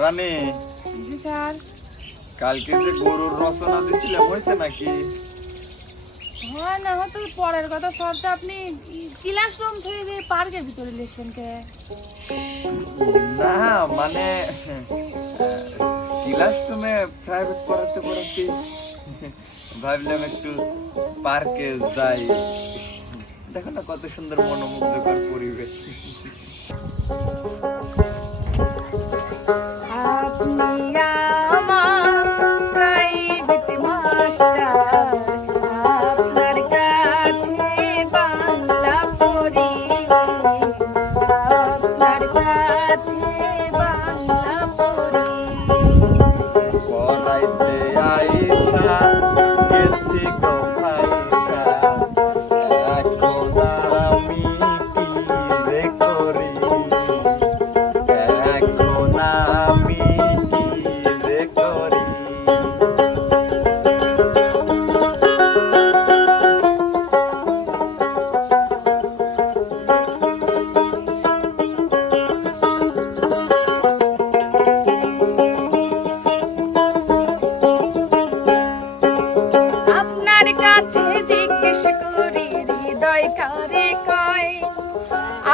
রানী। জি sir. কালকে যে গরুর রচনা দিছিলাম হয়েছে নাকি? হয় না হয়তো পরের কথা। স্যার তো আপনি ক্লাসরুম থেকে দিয়ে পার্কের ভিতরে লিখছেন কে? না মানে ক্লাস রুমে প্রাইভেট পড়াতে পড়াতে ভাবলাম একটু পার্কে যাই। দেখো না কত সুন্দর মনোমুগ্ধকর পরিবেশ।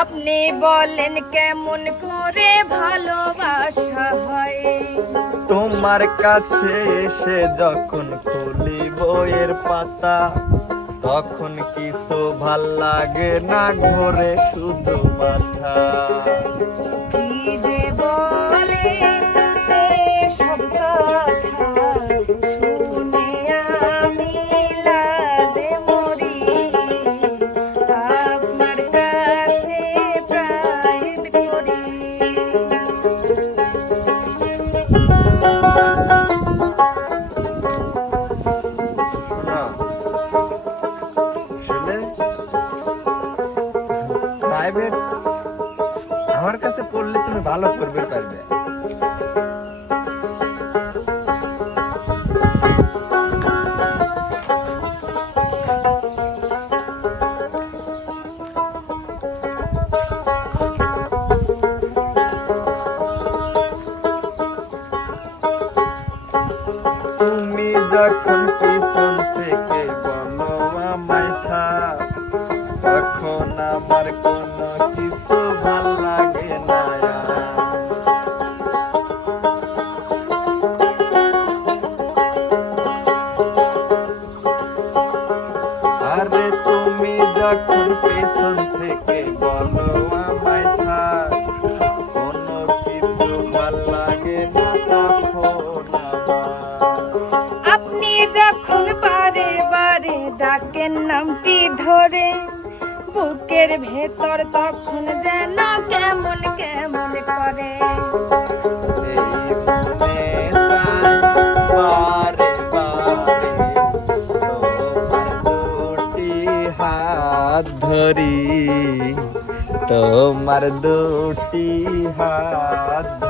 আপনি বলেন কেমন করে ভালোবাসা হয়? তোমার কাছে এসে যখন খুলি বইয়ের পাতা, তখন কিছু ভালো লাগে না ঘরে শুধু মাথা। ভালো করবে পারবে। তুমি যখন ধরে বুকের ভেতর তখন যেন কেমন কেমন করে। ধরি তোমার দুটি হাত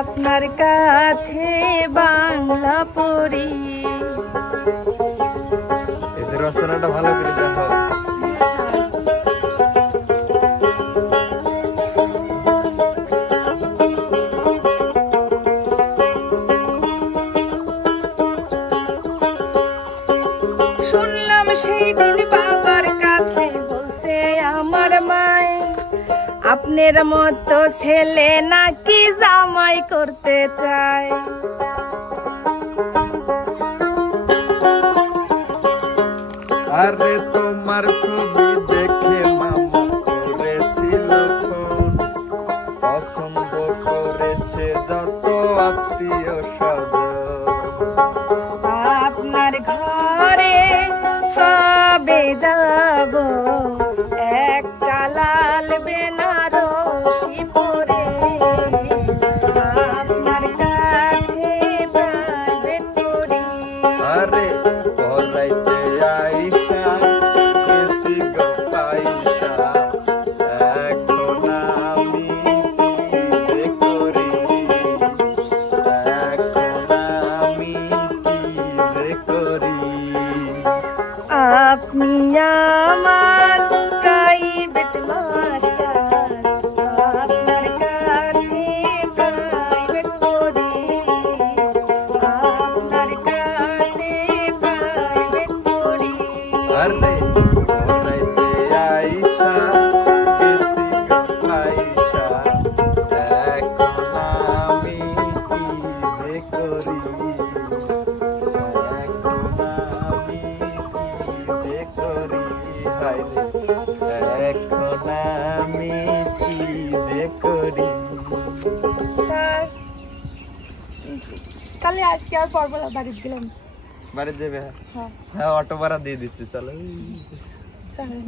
আপনার কাছে বাংলা পড়ি। রচনাটা ভালো করে দেখো। শুনলাম সেই দিন বাবার আপনার মতো ছেলে নাকি জামাই করতে চায়? আরে তোমার ছবি দেখে মামা করেছিল পছন্দ করেছে যত আত্মীয় আপনার ঘরে কবে যাব? একটা লাল বেনারসি আপনি আমার প্রাইভেট মাস্টার এখন আমি কি যে করি স্যার তাহলে আজকে আর পড়ব না বাড়িতে গেলাম। বাড়ি দেবে হ্যাঁ। হ্যাঁ অটো ভাড়া দিয়ে দিচ্ছি চলো। চলেন।